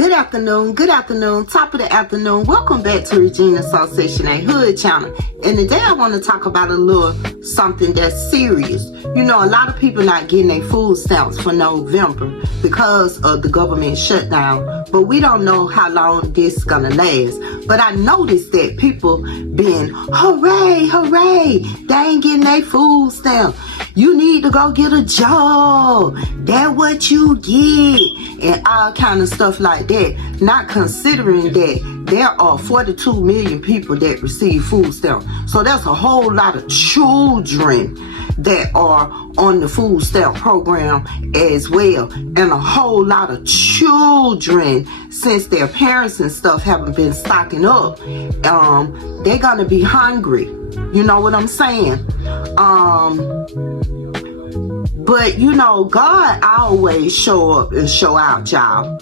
Good afternoon, top of the afternoon. Welcome back to Regina Sauce Section 8 Hood Channel. And today I want to talk about a little something that's serious. You know, a lot of people not getting their food stamps for November because of the government shutdown. But we don't know how long this is going to last. But I noticed that people being, hooray, hooray, they ain't getting their food stamp. You need to go get a job. That's what you get. And all kind of stuff like that. Not considering that there are 42 million people that receive food stamps. So there's a whole lot of children that are on the food stamp program as well. And a whole lot of children, since their parents and stuff haven't been stocking up, they're gonna be hungry. You know what I'm saying? But you know, God always show up and show out, y'all.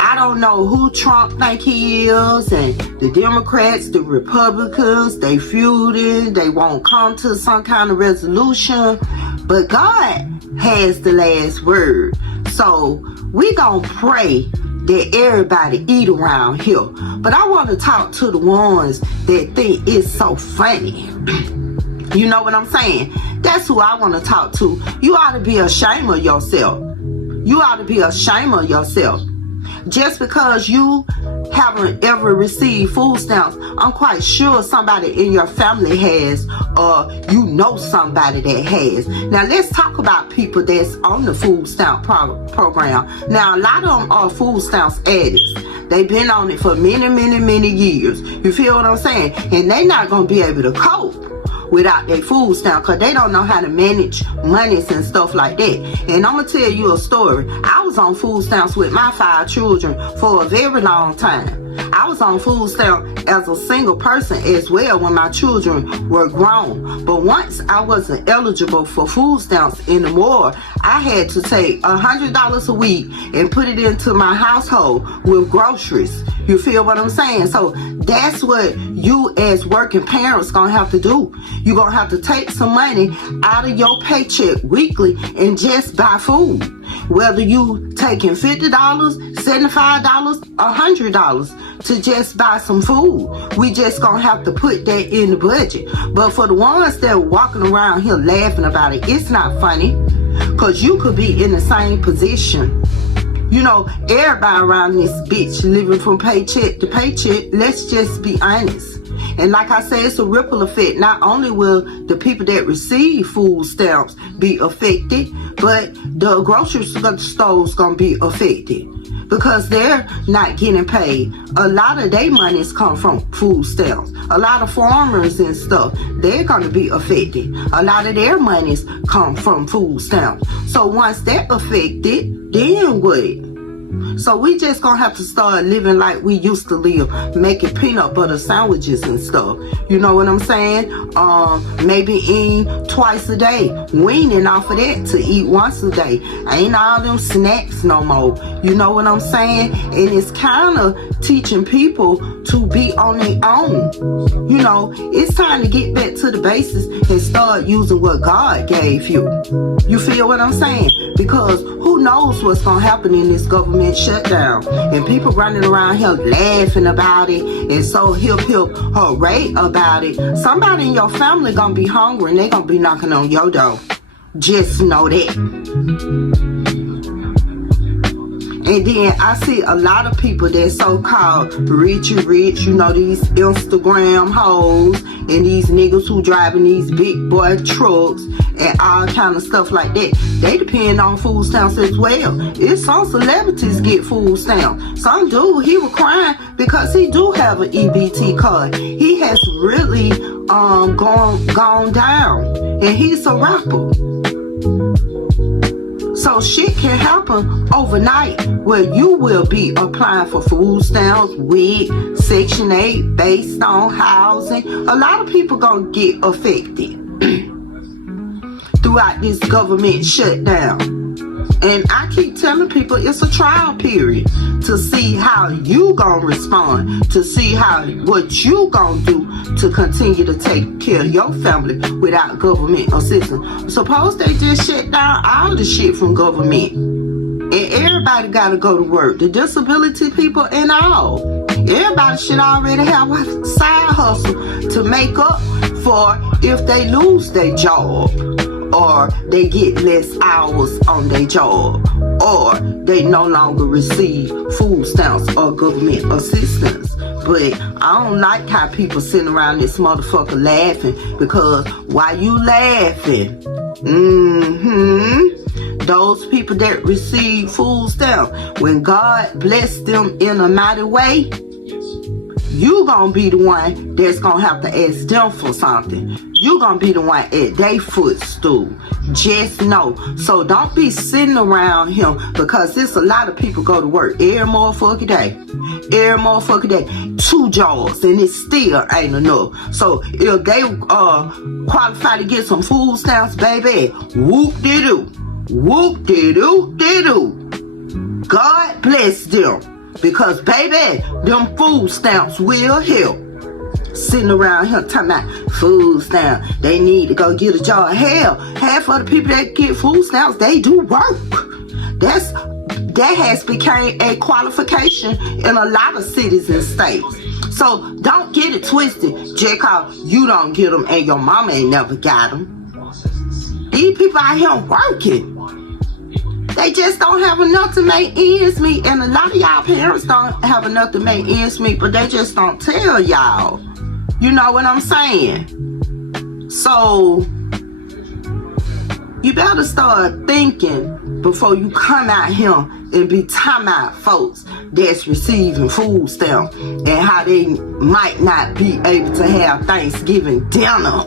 I don't know who Trump think he is, and the Democrats, the Republicans, they feuding, they won't come to some kind of resolution, but God has the last word. So we gonna pray that everybody eat around here. But I want to talk to the ones that think it's so funny. You know what I'm saying? That's who I want to talk to. You ought to be ashamed of yourself. You ought to be ashamed of yourself. Just because you haven't ever received food stamps, I'm quite sure somebody in your family has, or you know somebody that has. Now let's talk about people that's on the food stamp program. Now a lot of them are food stamps addicts. They've been on it for many years. You feel what I'm saying? And they're not going to be able to cope without their food stamp, because they don't know how to manage monies and stuff like that. And I'm gonna tell you a story. I was on food stamps with my 5 children for a very long time. I was on food stamp as a single person as well when my children were grown. But once I wasn't eligible for food stamps anymore, I had to take $100 a week and put it into my household with groceries. You feel what I'm saying? So that's what you as working parents gonna have to do. You're gonna have to take some money out of your paycheck weekly and just buy food. Whether you taking $50, $75, $100 to just buy some food. We just gonna have to put that in the budget. But for the ones that are walking around here laughing about it, it's not funny. Cause you could be in the same position. You know, everybody around this bitch living from paycheck to paycheck. Let's just be honest. And like I say, it's a ripple effect. Not only will the people that receive food stamps be affected, but the grocery stores gonna be affected because they're not getting paid. A lot of their monies come from food stamps. A lot of farmers and stuff, they're gonna be affected. A lot of their monies come from food stamps. So once they're affected, then what? So we just gonna have to start living like we used to live, making peanut butter sandwiches and stuff. You know what I'm saying? Maybe eating twice a day, weaning off of that to eat once a day. Ain't all them snacks no more. You know what I'm saying? And it's kind of teaching people to be on their own. You know, it's time to get back to the basics and start using what God gave you. You feel what I'm saying? Because who knows what's gonna happen in this government shutdown, and people running around here laughing about it and so hip hooray about it. Somebody in your family gonna be hungry and they gonna be knocking on your door. Just know that. And then I see a lot of people that so-called rich, you know, these Instagram hoes and these niggas who driving these big boy trucks and all kind of stuff like that. They depend on food stamps as well. It's some celebrities get food stamps. Some dude, he was crying because he do have an EBT card. He has really gone down, and he's a rapper. So shit can happen overnight where you will be applying for food stamps, WIC, Section 8 based on housing. A lot of people gonna get affected throughout this government shutdown. And I keep telling people it's a trial period to see how you gonna respond, to see what you gonna do to continue to take care of your family without government assistance. Suppose they just shut down all the shit from government and everybody everybody gotta go to work. The disability people and all. Everybody should already have a side hustle to make up for if they lose their job, or they get less hours on their job, or they no longer receive food stamps or government assistance. But I don't like how people sitting around this motherfucker laughing, because why you laughing? Those people that receive food stamps, when God bless them in a mighty way, you gonna be the one that's gonna have to ask them for something. You gonna be the one at their footstool. Just know. So don't be sitting around him, because there's a lot of people go to work every motherfucking day. Every motherfucking day. 2 jobs, and it still ain't enough. So if they qualify to get some food stamps, baby, whoop-de-doo. Whoop-de-doo-de-doo. God bless them. Because, baby, them food stamps will help. Sitting around here talking about food stamps, they need to go get a job. Hell, half of the people that get food stamps, they do work. That has become a qualification in a lot of cities and states. So don't get it twisted just because you don't get them and your mama ain't never got them. These people out here working. They just don't have enough to make ends meet. And a lot of y'all parents don't have enough to make ends meet, but they just don't tell y'all. You know what I'm saying? So you better start thinking before you come out here and be talking about folks that's receiving food stamps and how they might not be able to have Thanksgiving dinner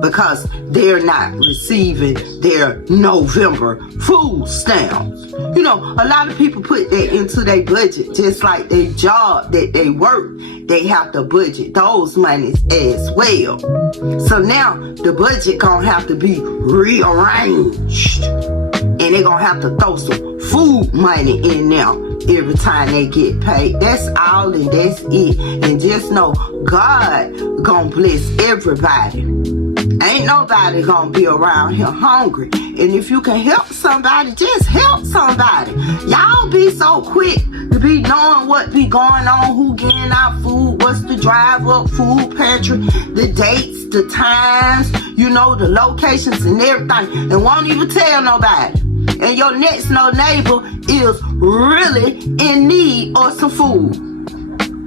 because they're not receiving their November food stamps. You know, a lot of people put that into their budget, just like their job that they work. They have to budget those monies as well. So now the budget gonna have to be rearranged, and they're gonna have to throw some food money in there every time they get paid. That's all, and that's it. And just know God gonna bless everybody. Ain't nobody gonna be around here hungry. And if you can help somebody, just help somebody. Y'all be so quick to be knowing what be going on, who getting out food, what's the drive up food pantry, the dates, the times, you know, the locations and everything, and won't even tell nobody. And your next door neighbor is really in need of some food.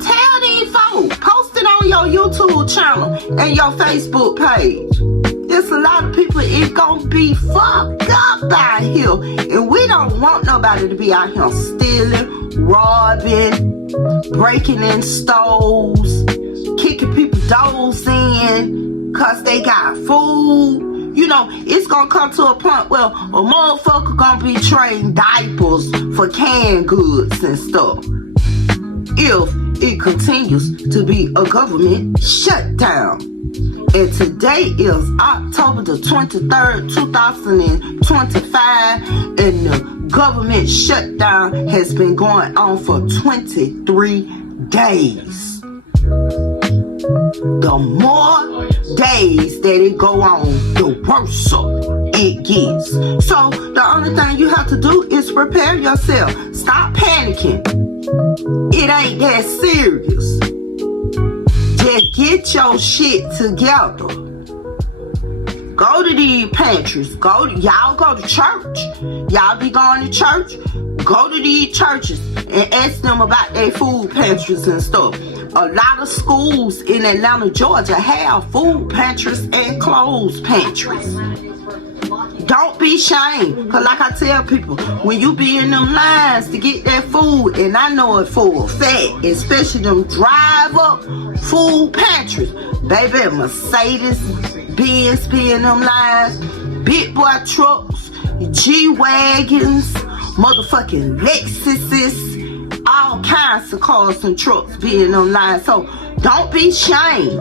Tell these folks. Post it on your YouTube channel and your Facebook page. There's a lot of people, it's gonna be fucked up out here. And we don't want nobody to be out here stealing, robbing, breaking in stores, kicking people's doors in because they got food. You know, it's gonna come to a point where a motherfucker gonna be trading diapers for canned goods and stuff if it continues to be a government shutdown. And today is October the 23rd, 2025, and the government shutdown has been going on for 23 days. The more days that it go on, the worse it gets. So the only thing you have to do is prepare yourself. Stop panicking. It ain't that serious. Just get your shit together. Go to these pantries. Y'all go to church. Y'all be going to church. Go to these churches and ask them about their food pantries and stuff. A lot of schools in Atlanta, Georgia have food pantries and clothes pantries. Don't be ashamed. Because like I tell people, when you be in them lines to get that food, and I know it for a fact, especially them drive-up food pantries. Baby, Mercedes, Benz be in them lines, big boy trucks, G-Wagons, motherfucking Lexuses, all kinds of cars and trucks be in them lines. So don't be ashamed.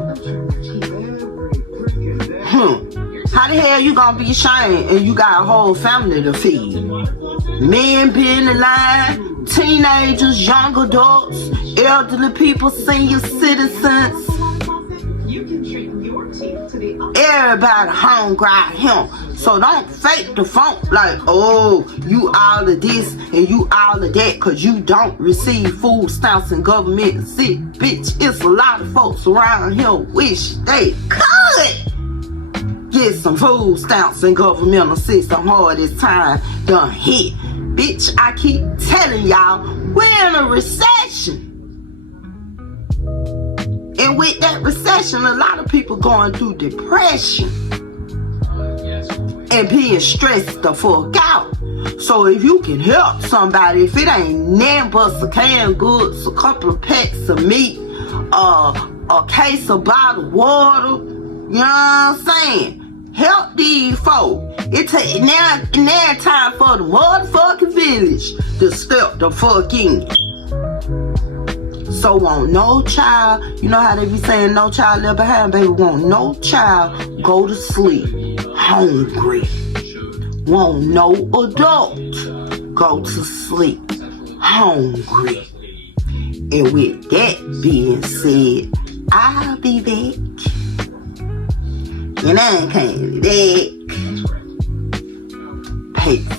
How the hell you gonna be ashamed and you got a whole family to feed? Men be in the line, teenagers, young adults, elderly people, senior citizens. Everybody hungry out here. So don't fake the funk like, oh, you all of this and you all of that because you don't receive food stamps and government assistance. Bitch, it's a lot of folks around here wish they could get some food stamps and government assistance hard this time done hit. Bitch, I keep telling y'all, we're in a recession. And with that recession, a lot of people going through depression and being stressed the fuck out. So if you can help somebody, if it ain't nothing but some canned goods, a couple of packs of meat, a case of bottled water, you know what I'm saying? Help these folks. It take now time for the motherfucking village to step the fuck in. So won't no child, you know how they be saying no child left behind, baby, won't no child go to sleep hungry. Won't no adult go to sleep hungry. And with that being said, I'll be back. And I can't be back. Peace.